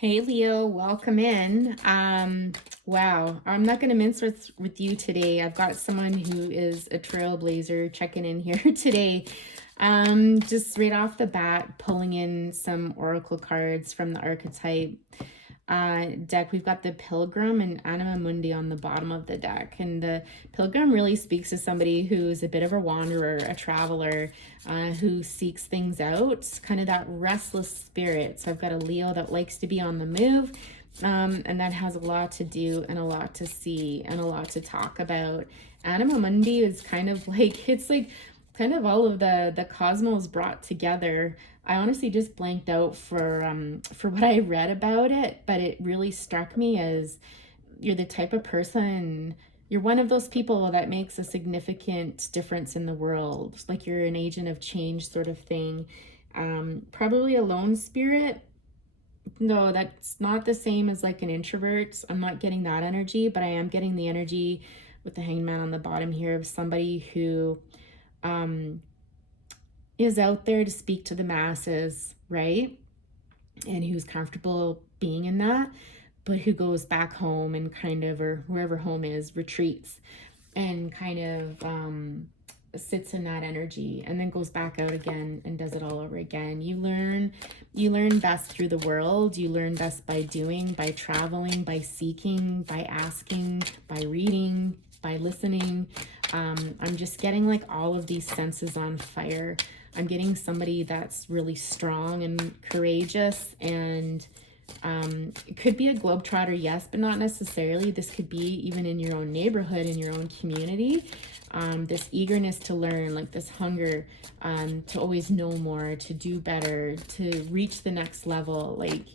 Hey Leo, welcome in. Wow, I'm not going to mince with you today. I've got someone who is a trailblazer checking in here today. Just right off the bat, pulling in some oracle cards from the archetype deck. We've got the Pilgrim and Anima Mundi on the bottom of the deck. And the Pilgrim really speaks to somebody who's a bit of a wanderer, a traveler, who seeks things out, kind of that restless spirit. So I've got a Leo that likes to be on the move. And that has a lot to do and a lot to see and a lot to talk about. Anima Mundi is kind of like, it's like kind of all of the cosmos brought together. I honestly just blanked out for what I read about it, but it really struck me as you're the type of person, you're one of those people that makes a significant difference in the world. Like you're an agent of change sort of thing. Probably a lone spirit. No, that's not the same as like an introvert. I'm not getting that energy, but I am getting the energy with the hangman on the bottom here of somebody who um, is out there to speak to the masses, right? And who's comfortable being in that, but who goes back home and kind of, or wherever home is, retreats and kind of sits in that energy and then goes back out again and does it all over again. You learn best through the world. You learn best by doing, by traveling, by seeking, by asking, by reading, by listening. I'm just getting like all of these senses on fire. I'm getting somebody that's really strong and courageous, and it could be a globetrotter, yes, but not necessarily. This could be even in your own neighborhood, in your own community. This eagerness to learn, like this hunger to always know more, to do better, to reach the next level. Like,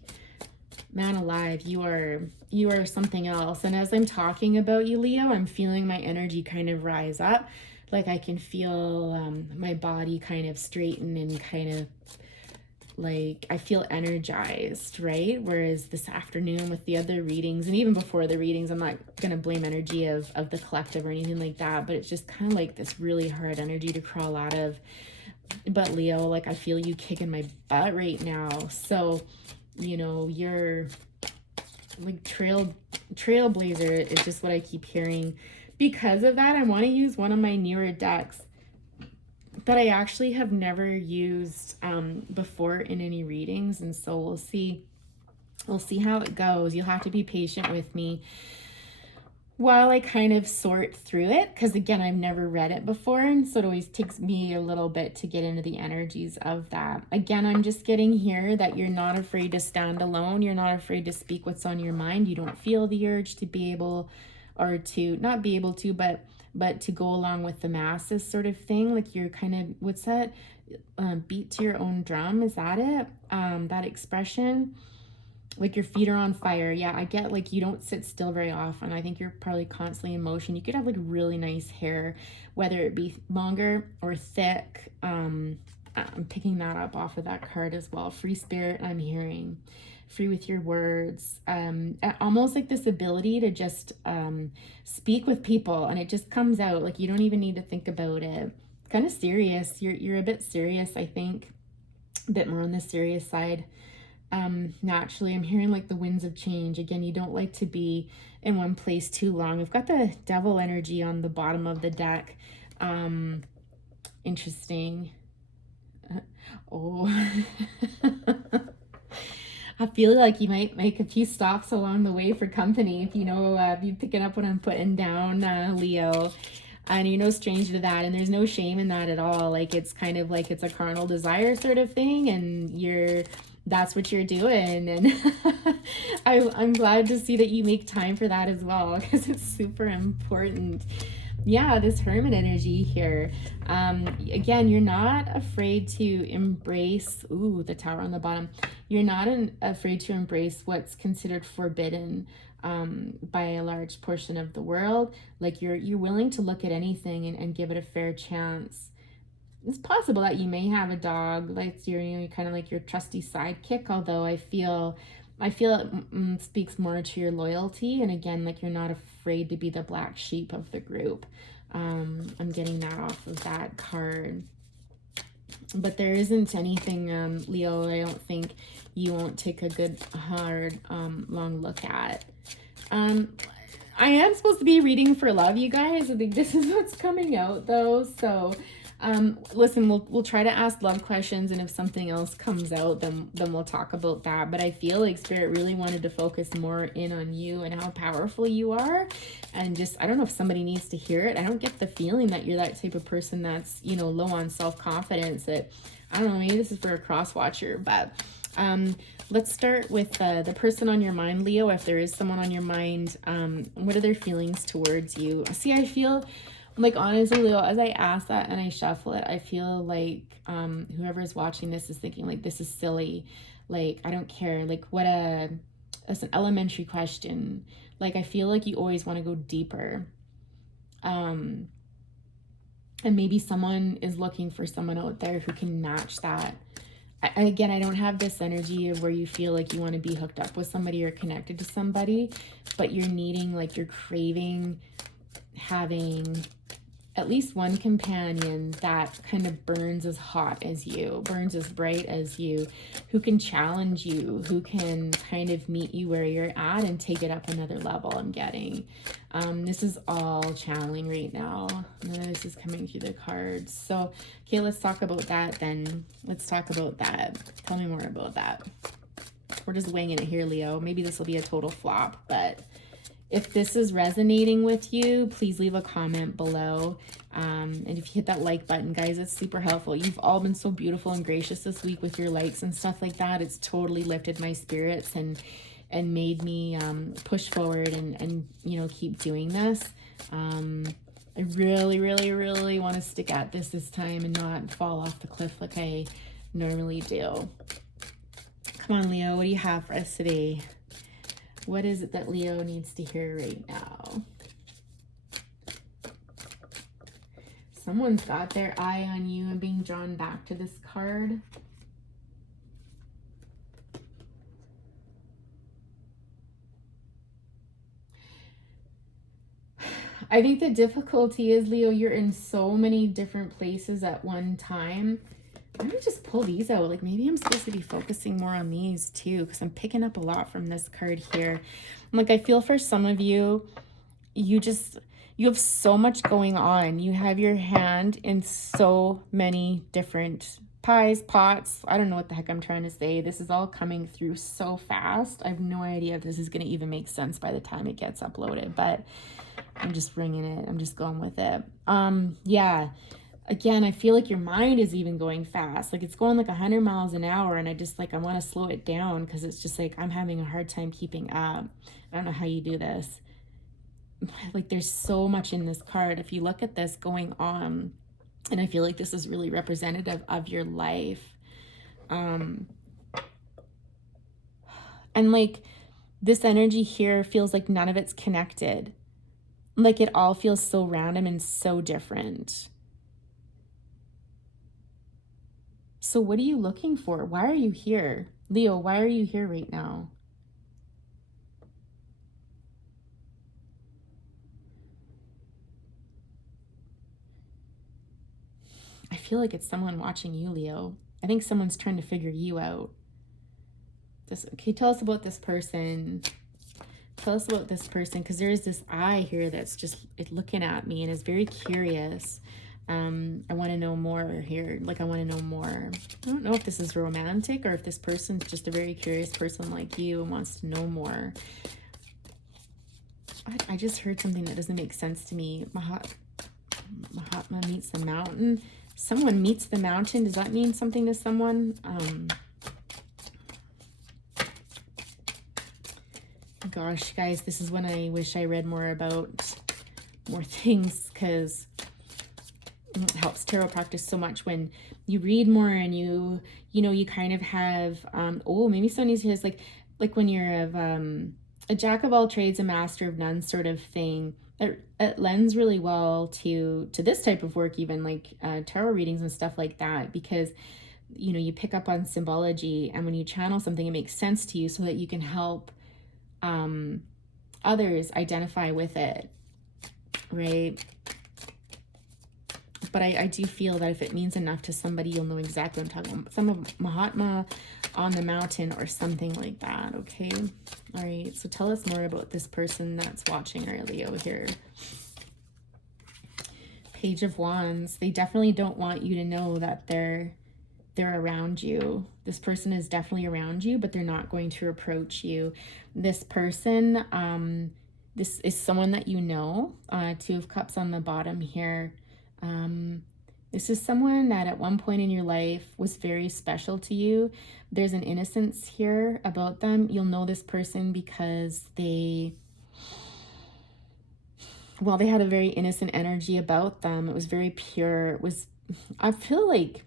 man alive, you are something else. And as I'm talking about you, Leo, I'm feeling my energy kind of rise up. Like I can feel my body kind of straighten and kind of like I feel energized, right? Whereas this afternoon with the other readings and even before the readings, I'm not gonna blame energy of the collective or anything like that, but it's just kind of like this really hard energy to crawl out of. But Leo, like I feel you kicking my butt right now. So, you're like trailblazer is just what I keep hearing. Because of that, I want to use one of my newer decks that I actually have never used before in any readings, and so we'll see how it goes. You'll have to be patient with me while I kind of sort through it, because again, I've never read it before, and so it always takes me a little bit to get into the energies of that. Again, I'm just getting here that you're not afraid to stand alone. You're not afraid to speak what's on your mind. You don't feel the urge to be able, or to not be able to, but to go along with the masses sort of thing. Like you're kind of, what's that? Beat to your own drum. Is that it? That expression? Like your feet are on fire. Yeah, I get like you don't sit still very often. I think you're probably constantly in motion. You could have like really nice hair, whether it be longer or thick. I'm picking that up off of that card as well. Free spirit, I'm hearing. Free with your words. Almost like this ability to just speak with people, and it just comes out. Like you don't even need to think about it. Kind of serious. You're a bit serious, I think. A bit more on the serious side. Naturally, I'm hearing like the winds of change. Again, you don't like to be in one place too long. We've got the devil energy on the bottom of the deck. Interesting. Oh, I feel like you might make a few stops along the way for company if if you picking up what I'm putting down, Leo. And you're no stranger to that, and there's no shame in that at all. Like it's kind of like it's a carnal desire sort of thing, and that's what you're doing. And I'm glad to see that you make time for that as well, because it's super important. Yeah, this hermit energy here. Again, you're not afraid to embrace, the tower on the bottom. You're not afraid to embrace what's considered forbidden by a large portion of the world. Like you're willing to look at anything and give it a fair chance. It's possible that you may have a dog like your kind of like your trusty sidekick, although I feel it speaks more to your loyalty, and again, like you're not afraid to be the black sheep of the group. I'm getting that off of that card. But there isn't anything, Leo, I don't think you won't take a good, hard, long look at. I am supposed to be reading for love, you guys. I think this is what's coming out, though. So, listen, we'll try to ask love questions, and if something else comes out, then we'll talk about that. But I feel like Spirit really wanted to focus more in on you and how powerful you are. And just, I don't know if somebody needs to hear it. I don't get the feeling that you're that type of person that's, you know, low on self-confidence. That, I don't know, maybe this is for a cross watcher, but let's start with the person on your mind, Leo. If there is someone on your mind, what are their feelings towards you? See, I feel like, honestly, Leo, as I ask that and I shuffle it, I feel like whoever is watching this is thinking, like, this is silly. Like, I don't care. Like, it's an elementary question. Like, I feel like you always want to go deeper. And maybe someone is looking for someone out there who can match that. Again, I don't have this energy of where you feel like you want to be hooked up with somebody or connected to somebody, but you're needing, like, you're craving having at least one companion that kind of burns as hot as you, burns as bright as you, who can challenge you, who can kind of meet you where you're at and take it up another level. I'm getting this is all channeling right now. None of this is coming through the cards. So, okay, let's talk about that then. Let's talk about that. Tell me more about that. We're just winging it here, Leo. Maybe this will be a total flop, but if this is resonating with you, please leave a comment below. And if you hit that like button, guys, it's super helpful. You've all been so beautiful and gracious this week with your likes and stuff like that. It's totally lifted my spirits and made me push forward and you know, keep doing this. I really, really, really want to stick at this time and not fall off the cliff like I normally do. Come on, Leo, what do you have for us today? What is it that Leo needs to hear right now? Someone's got their eye on you and being drawn back to this card. I think the difficulty is, Leo, you're in so many different places at one time. Let me just pull these out. Like, maybe I'm supposed to be focusing more on these too, because I'm picking up a lot from this card here. Like, I feel for some of you, you have so much going on. You have your hand in so many different pies, pots. I don't know what the heck I'm trying to say. This is all coming through so fast. I have no idea if this is going to even make sense by the time it gets uploaded, but I'm just bringing it. I'm just going with it. Yeah. Again, I feel like your mind is even going fast. Like, it's going like 100 miles an hour, and I want to slow it down because it's just like I'm having a hard time keeping up. I don't know how you do this. Like, there's so much in this card. If you look at this going on, and I feel like this is really representative of your life. And like, this energy here feels like none of it's connected. Like, it all feels so random and so different. So what are you looking for? Why are you here? Leo, why are you here right now? I feel like it's someone watching you, Leo. I think someone's trying to figure you out. Okay, tell us about this person. Tell us about this person, because there is this eye here that's just looking at me and is very curious. I want to know more here. Like, I want to know more. I don't know if this is romantic or if this person's just a very curious person like you and wants to know more. I just heard something that doesn't make sense to me. Mahatma meets the mountain. Someone meets the mountain. Does that mean something to someone? Gosh, guys, this is when I wish I read more about more things, because it helps tarot practice so much when you read more and you know, you kind of have, oh, maybe someone says like when you're a jack of all trades, a master of none sort of thing. It lends really well to this type of work, even like tarot readings and stuff like that, because, you know, you pick up on symbology, and when you channel something, it makes sense to you so that you can help others identify with it, right? but I do feel that if it means enough to somebody, you'll know exactly what I'm talking about. Some of Mahatma on the mountain or something like that, okay? All right, so tell us more about this person that's watching our Leo here. Page of Wands. They definitely don't want you to know that they're around you. This person is definitely around you, but they're not going to approach you. This person, this is someone that you know. Two of Cups on the bottom here. This is someone that at one point in your life was very special to you. There's an innocence here about them. You'll know this person because they had a very innocent energy about them. It was very pure. It was, I feel like,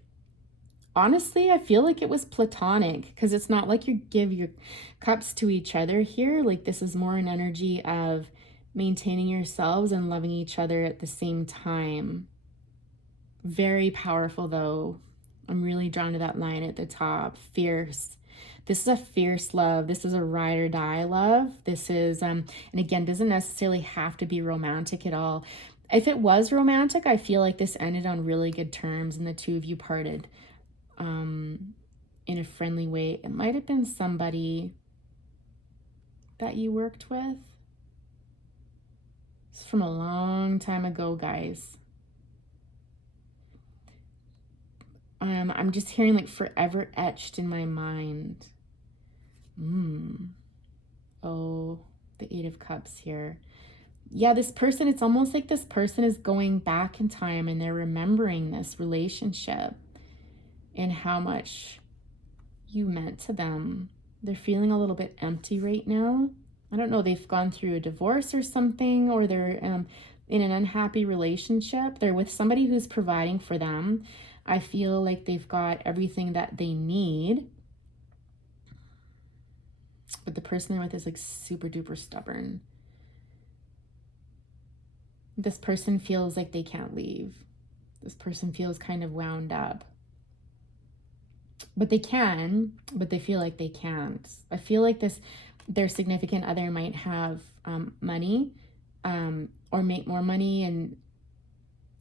honestly, I feel like it was platonic, because it's not like you give your cups to each other here. Like, this is more an energy of maintaining yourselves and loving each other at the same time. Very powerful, though. I'm really drawn to that line at the top. Fierce. This is a fierce love. This is a ride or die love. This is, and again, doesn't necessarily have to be romantic at all. If it was romantic, I feel like this ended on really good terms and the two of you parted in a friendly way. It might have been somebody that you worked with. It's from a long time ago, guys. I'm just hearing like forever etched in my mind. Oh, the Eight of Cups here. Yeah, this person, it's almost like this person is going back in time and they're remembering this relationship and how much you meant to them. They're feeling a little bit empty right now. I don't know, they've gone through a divorce or something, or they're in an unhappy relationship. They're with somebody who's providing for them. I feel like they've got everything that they need. But the person they're with is like super duper stubborn. This person feels like they can't leave. This person feels kind of wound up. But they can, but they feel like they can't. I feel like their significant other might have money or make more money, and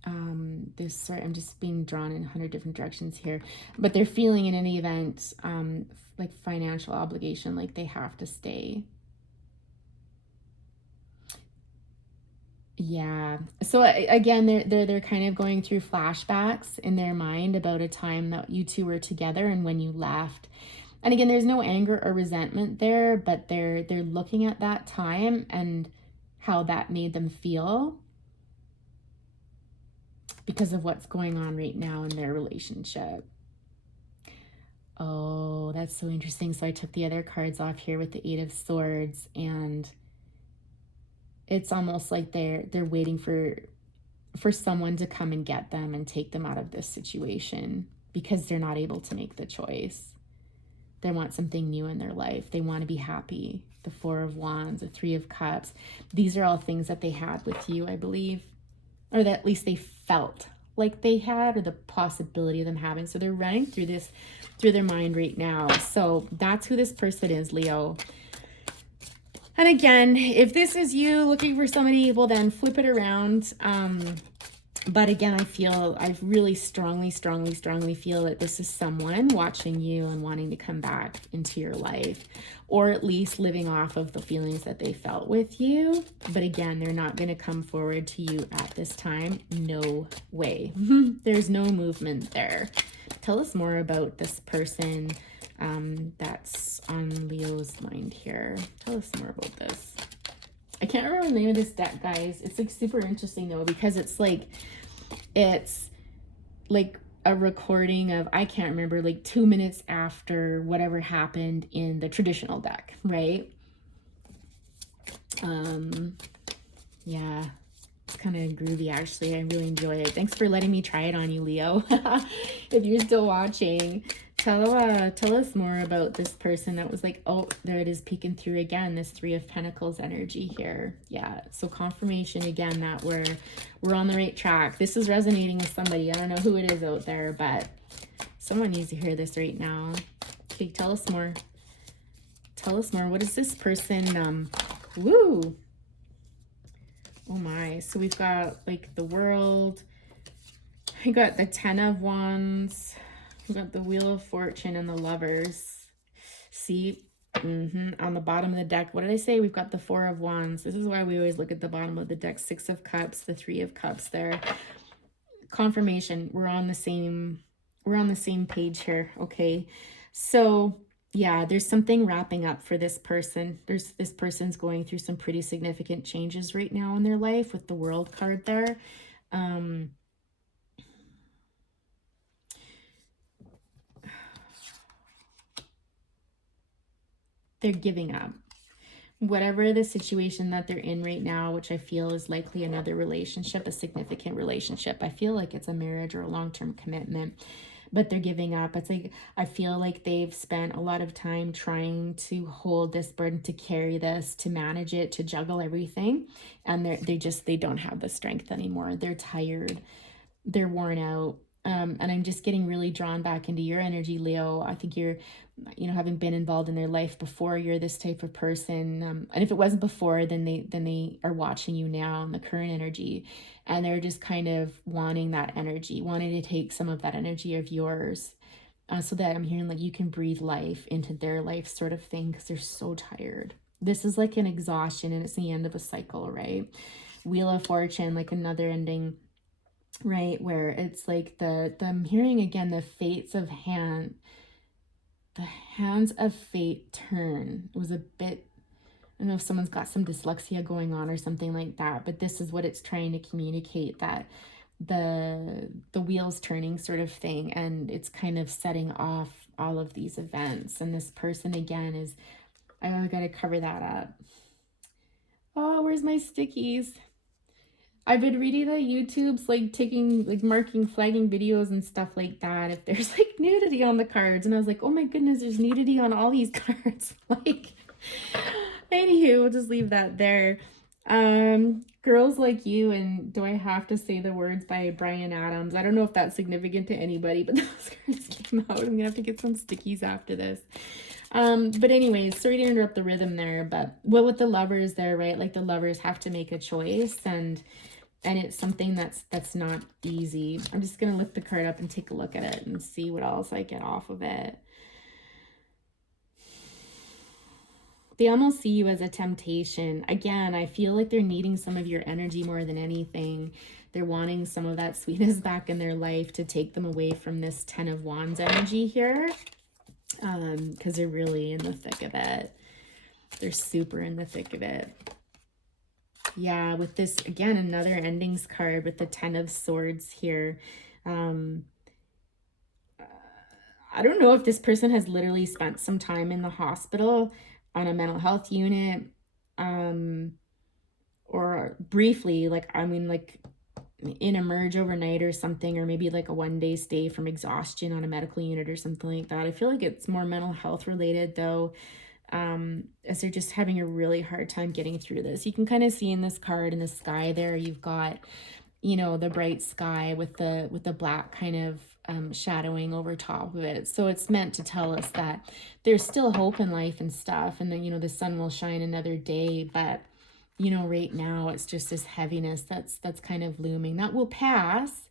I'm just being drawn in 100 different directions here, but they're feeling in any event like financial obligation, like they have to stay. Yeah. So again, they're kind of going through flashbacks in their mind about a time that you two were together and when you left. And again, there's no anger or resentment there, but they're looking at that time and how that made them feel because of what's going on right now in their relationship. Oh, that's so interesting. So I took the other cards off here with the Eight of Swords, and it's almost like they're waiting for someone to come and get them and take them out of this situation because they're not able to make the choice. They want something new in their life. They want to be happy. The Four of Wands, the Three of Cups. These are all things that they had with you, I believe, or that at least they felt like they had, or the possibility of them having. So they're running through this through their mind right now. So that's who this person is, Leo. And again, if this is you looking for somebody, well, then flip it around. But again, I really strongly feel that this is someone watching you and wanting to come back into your life, or at least living off of the feelings that they felt with you. But again, they're not going to come forward to you at this time. No way. There's no movement there. Tell us more about this person that's on Leo's mind here. Tell us more about this. I can't remember the name of this deck, guys. It's like super interesting though, because it's like a recording of, I can't remember, like 2 minutes after whatever happened in the traditional deck, right? Yeah, it's kind of groovy actually. I really enjoy it. Thanks for letting me try it on you, Leo. If you're still watching, tell us more about this person that was like, oh, there it is peeking through again, this Three of Pentacles energy here. Yeah, so confirmation again that we're on the right track. This is resonating with somebody. I don't know who it is out there, but someone needs to hear this right now. Okay, tell us more. Tell us more. What is this person? Woo! Oh my. So we've got like the World, I got the Ten of Wands. We got the Wheel of Fortune and the Lovers. See, on the bottom of the deck, what did I say? We've got the Four of Wands. This is why we always look at the bottom of the deck. Six of Cups, the Three of Cups there. Confirmation, we're on the same page here, okay? So yeah, there's something wrapping up for this person. This person's going through some pretty significant changes right now in their life with the World card there. They're giving up. Whatever the situation that they're in right now, which I feel is likely another relationship, a significant relationship. I feel like it's a marriage or a long-term commitment, but they're giving up. It's like, I feel like they've spent a lot of time trying to hold this burden, to carry this, to manage it, to juggle everything. And they don't have the strength anymore. They're tired. They're worn out. And I'm just getting really drawn back into your energy, Leo. I think you're, having been involved in their life before, you're this type of person. And if it wasn't before, then they are watching you now in the current energy, and they're just kind of wanting that energy, wanting to take some of that energy of yours, so that I'm hearing like you can breathe life into their life, sort of thing, because they're so tired. This is like an exhaustion, and it's the end of a cycle, right? Wheel of Fortune, like another ending, right, where it's like I'm hearing again the hands of fate turn. It was a bit, I don't know if someone's got some dyslexia going on or something like that, but this is what it's trying to communicate, that the wheels turning sort of thing, and it's kind of setting off all of these events. And this person again is, I gotta cover that up. Oh, where's my stickies? I've been reading the YouTubes, like taking, like marking, flagging videos and stuff like that, if there's like nudity on the cards. And I was like, oh my goodness, there's nudity on all these cards. Like, anywho, we'll just leave that there. Girls Like You and Do I Have to Say the Words by Bryan Adams. I don't know if that's significant to anybody, but those cards came out. I'm gonna have to get some stickies after this. But anyways, sorry to interrupt the rhythm there, but what with the Lovers there, right? Like the Lovers have to make a choice, and it's something that's not easy. I'm just gonna lift the card up and take a look at it and see what else I get off of it. They almost see you as a temptation. Again, I feel like they're needing some of your energy more than anything. They're wanting some of that sweetness back in their life to take them away from this Ten of Wands energy here, because they're really in the thick of it. They're super in the thick of it. Yeah, with this, again, another endings card with the Ten of Swords here. I don't know if this person has literally spent some time in the hospital on a mental health unit, or briefly, like, I mean, like in a merge overnight or something, or maybe like a one-day stay from exhaustion on a medical unit or something like that. I feel like it's more mental health related though, as they're just having a really hard time getting through this. You can kind of see in this card, in the sky there, you've got, the bright sky with the black kind of shadowing over top of it. So it's meant to tell us that there's still hope in life and stuff, and then the sun will shine another day. But right now it's just this heaviness that's kind of looming. That will pass.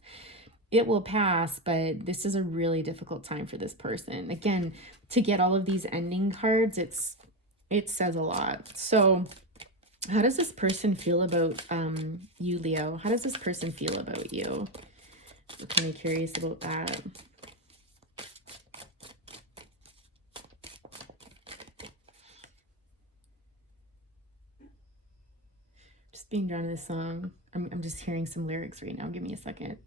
It will pass, but this is a really difficult time for this person. Again, to get all of these ending cards, it says a lot. So how does this person feel about you, Leo? How does this person feel about you? I'm kind of curious about that. Just being drawn to this song. I'm just hearing some lyrics right now. Give me a second.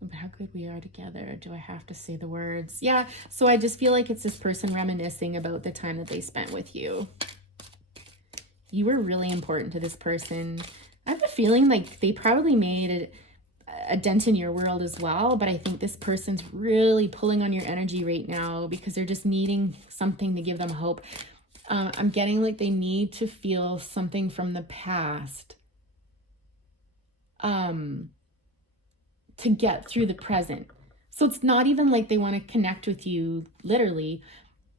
But how good we are together. Do I have to say the words? Yeah, so I just feel like it's this person reminiscing about the time that they spent with you. You were really important to this person. I have a feeling like they probably made a dent in your world as well, but I think this person's really pulling on your energy right now because they're just needing something to give them hope. I'm getting like they need to feel something from the past to get through the present. So it's not even like they want to connect with you literally.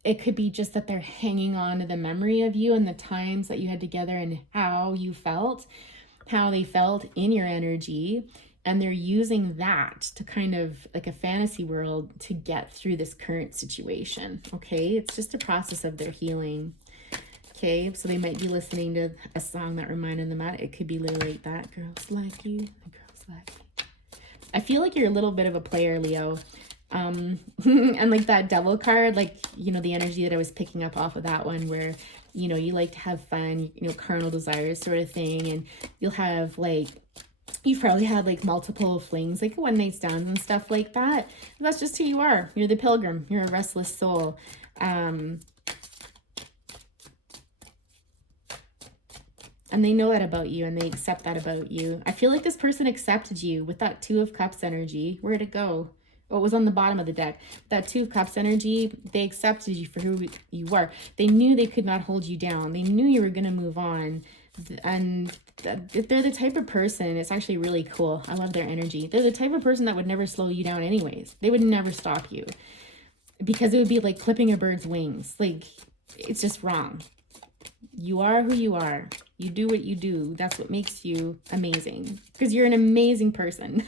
it could be just that they're hanging on to the memory of you and the times that you had together and how you felt, how they felt in your energy. And they're using that to kind of like a fantasy world to get through this current situation. Okay. It's just a process of their healing. Okay. So they might be listening to a song that reminded them that. It could be literally like that. Girls like you. Girls like you. I feel like you're a little bit of a player, Leo. And like that devil card, like, you know, the energy that I was picking up off of that one where, you know, you like to have fun, you know, carnal desires sort of thing. And you'll have like, you've probably had like multiple flings, like one night stands and stuff like that. And that's just who you are. You're the pilgrim. You're a restless soul. And they know that about you and they accept that about you. I feel like this person accepted you with that Two of Cups energy. Where'd it go? Oh, it was on the bottom of the deck. That Two of Cups energy, they accepted you for who you are. They knew they could not hold you down. They knew you were going to move on. And if they're the type of person, it's actually really cool. I love their energy. They're the type of person that would never slow you down anyways. They would never stop you because it would be like clipping a bird's wings. Like, it's just wrong. You are who you are. You do what you do. That's what makes you amazing, because you're an amazing person.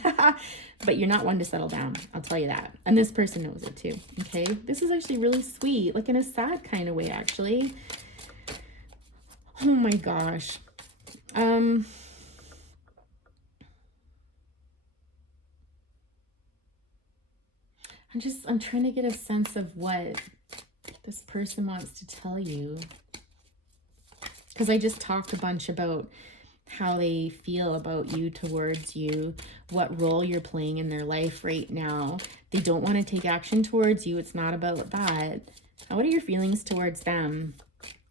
But you're not one to settle down. I'll tell you that. And this person knows it too. Okay. This is actually really sweet, like in a sad kind of way, actually. Oh my gosh. I'm trying to get a sense of what this person wants to tell you. Because I just talked a bunch about how they feel about you, towards you, what role you're playing in their life right now. They don't want to take action towards you. It's not about that. What are your feelings towards them?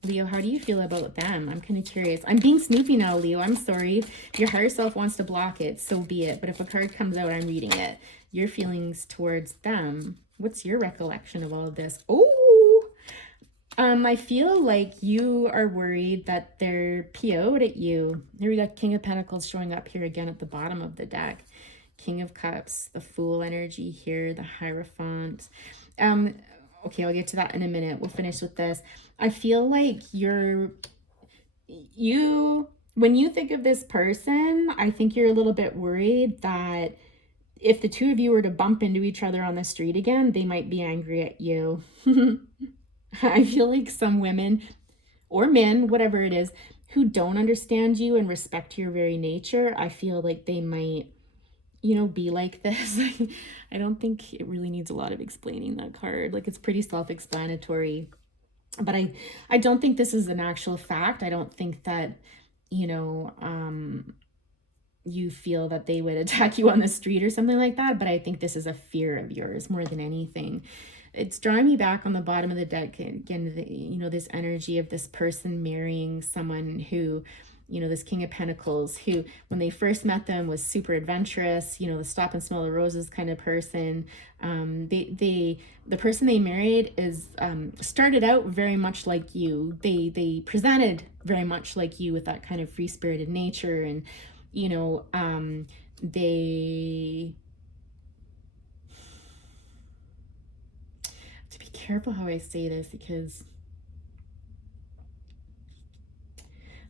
Leo, how do you feel about them? I'm kind of curious. I'm being snoopy now, Leo. I'm sorry. If your higher self wants to block it, so be it. But if a card comes out, I'm reading it. Your feelings towards them. What's your recollection of all of this? Oh! I feel like you are worried that they're PO'd at you. Here we got King of Pentacles showing up here again at the bottom of the deck. King of Cups, the Fool energy here, the Hierophant. Okay, I'll get to that in a minute. We'll finish with this. I feel like when you think of this person, I think you're a little bit worried that if the two of you were to bump into each other on the street again, they might be angry at you. I feel like some women or men, whatever it is, who don't understand you and respect your very nature, I feel like they might, you know, be like this. I don't think it really needs a lot of explaining, that card. Like, it's pretty self-explanatory. But I don't think this is an actual fact. I don't think that, you know, you feel that they would attack you on the street or something like that. But I think this is a fear of yours more than anything. It's drawing me back on the bottom of the deck again, you know, this energy of this person marrying someone who, you know, this King of Pentacles, who when they first met them was super adventurous, you know, the stop and smell the roses kind of person. The person they married is started out very much like you. They presented very much like you with that kind of free-spirited nature, and you know, they have to be careful how I say this, because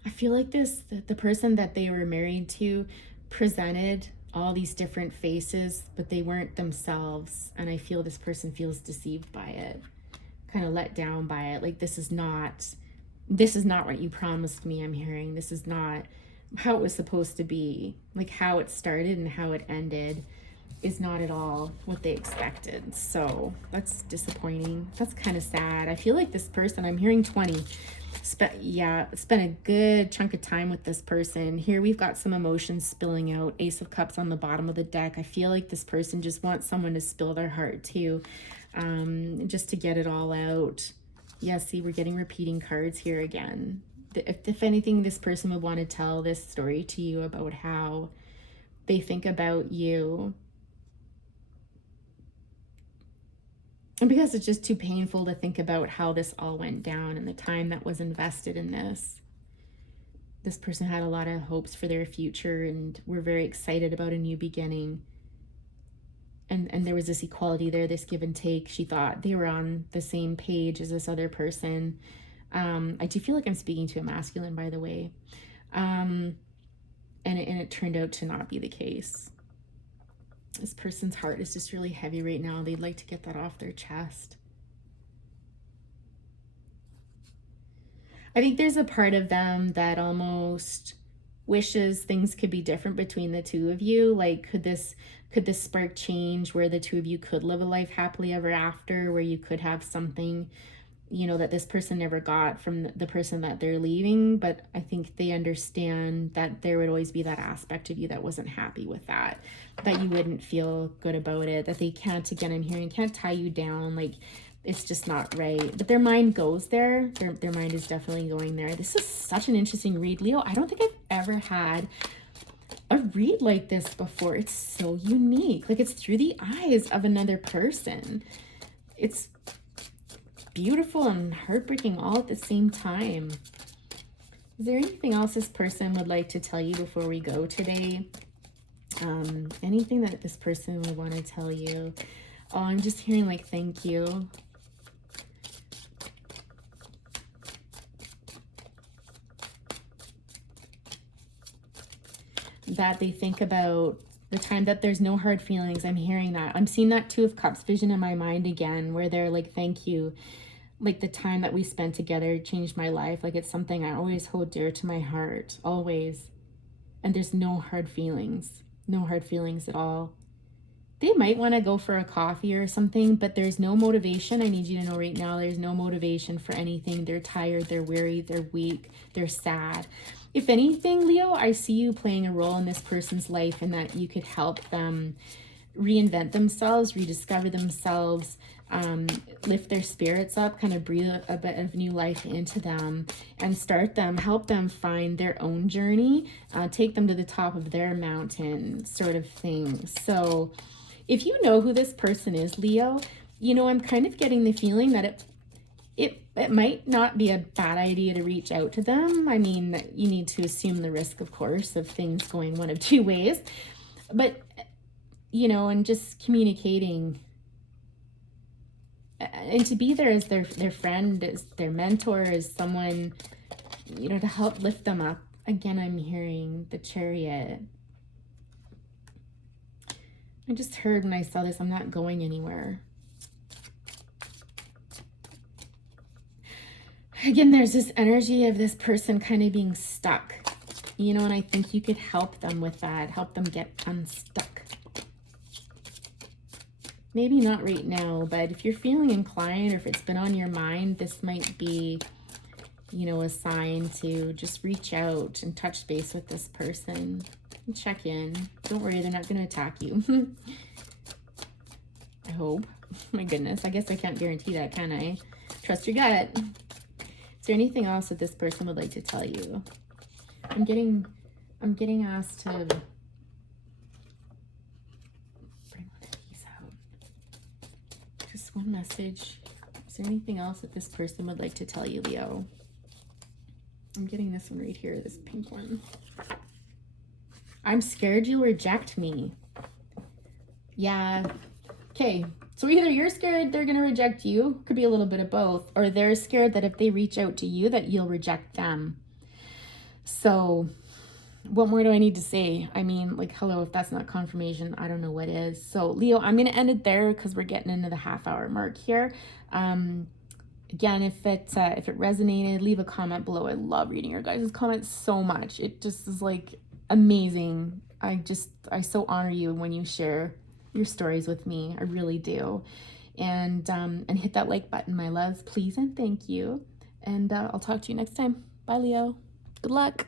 I feel like the person that they were married to presented all these different faces, but they weren't themselves. And I feel this person feels deceived by it, kind of let down by it. Like, this is not what you promised me. I'm hearing this is not how it was supposed to be. Like, how it started and how it ended is not at all what they expected. So that's disappointing. That's kind of sad. I feel like this person, I'm hearing 20, spent a good chunk of time with this person. Here we've got some emotions spilling out. Ace of Cups on the bottom of the deck. I feel like this person just wants someone to spill their heart to, just to get it all out. Yeah, see, we're getting repeating cards here again. If anything, this person would want to tell this story to you about how they think about you. And because it's just too painful to think about how this all went down and the time that was invested in this. This person had a lot of hopes for their future and were very excited about a new beginning. and there was this equality there, this give and take. She thought they were on the same page as this other person. I do feel like I'm speaking to a masculine, by the way. And it turned out to not be the case. This person's heart is just really heavy right now. They'd like to get that off their chest. I think there's a part of them that almost wishes things could be different between the two of you. Like, could this spark change where the two of you could live a life happily ever after, where you could have something, you know, that this person never got from the person that they're leaving. But I think they understand that there would always be that aspect of you that wasn't happy with that you wouldn't feel good about it, that they can't, again, I'm hearing, can't tie you down. Like, it's just not right. But their mind goes there. Their mind is definitely going there. This is such an interesting read, Leo. I don't think I've ever had a read like this before. It's so unique. Like, it's through the eyes of another person. It's beautiful and heartbreaking all at the same time. Is there anything else this person would like to tell you before we go today? Anything that this person would want to tell you? Oh, I'm just hearing like, thank you. That they think about the time that there's no hard feelings. I'm hearing that. I'm seeing that Two of Cups vision in my mind again, where they're like, thank you. Like, the time that we spent together changed my life. Like, it's something I always hold dear to my heart, always. And there's no hard feelings at all. They might want to go for a coffee or something, but there's no motivation. I need you to know right now, there's no motivation for anything. They're tired, they're weary, they're weak, they're sad. If anything, Leo, I see you playing a role in this person's life, and that you could help them reinvent themselves, rediscover themselves, lift their spirits up, kind of breathe a bit of new life into them, and help them find their own journey, take them to the top of their mountain, sort of thing. So if you know who this person is, Leo, you know, I'm kind of getting the feeling that it might not be a bad idea to reach out to them. I mean, you need to assume the risk, of course, of things going one of two ways. But, you know, and just communicating, and to be there as their friend, as their mentor, as someone, you know, to help lift them up. Again, I'm hearing the Chariot. I just heard when I saw this, I'm not going anywhere. Again, there's this energy of this person kind of being stuck, you know, and I think you could help them with that, help them get unstuck. Maybe not right now, but if you're feeling inclined, or if it's been on your mind, this might be, you know, a sign to just reach out and touch base with this person and check in. Don't worry, they're not going to attack you. I hope. My goodness, I guess I can't guarantee that, can I? Trust your gut. Is there anything else that this person would like to tell you? I'm getting asked to bring one of these out. Just one message. Is there anything else that this person would like to tell you, Leo? I'm getting this one right here, this pink one. I'm scared you'll reject me. Yeah. Okay. So either you're scared they're going to reject you, could be a little bit of both, or they're scared that if they reach out to you that you'll reject them. So what more do I need to say? I mean, like, hello, if that's not confirmation, I don't know what is. So Leo, I'm going to end it there because we're getting into the half-hour mark here. Again, if it resonated, leave a comment below. I love reading your guys' comments so much. It just is like amazing. I so honor you when you share your stories with me. I really do. And hit that like button, my loves, please and thank you. And I'll talk to you next time. Bye, Leo. Good luck.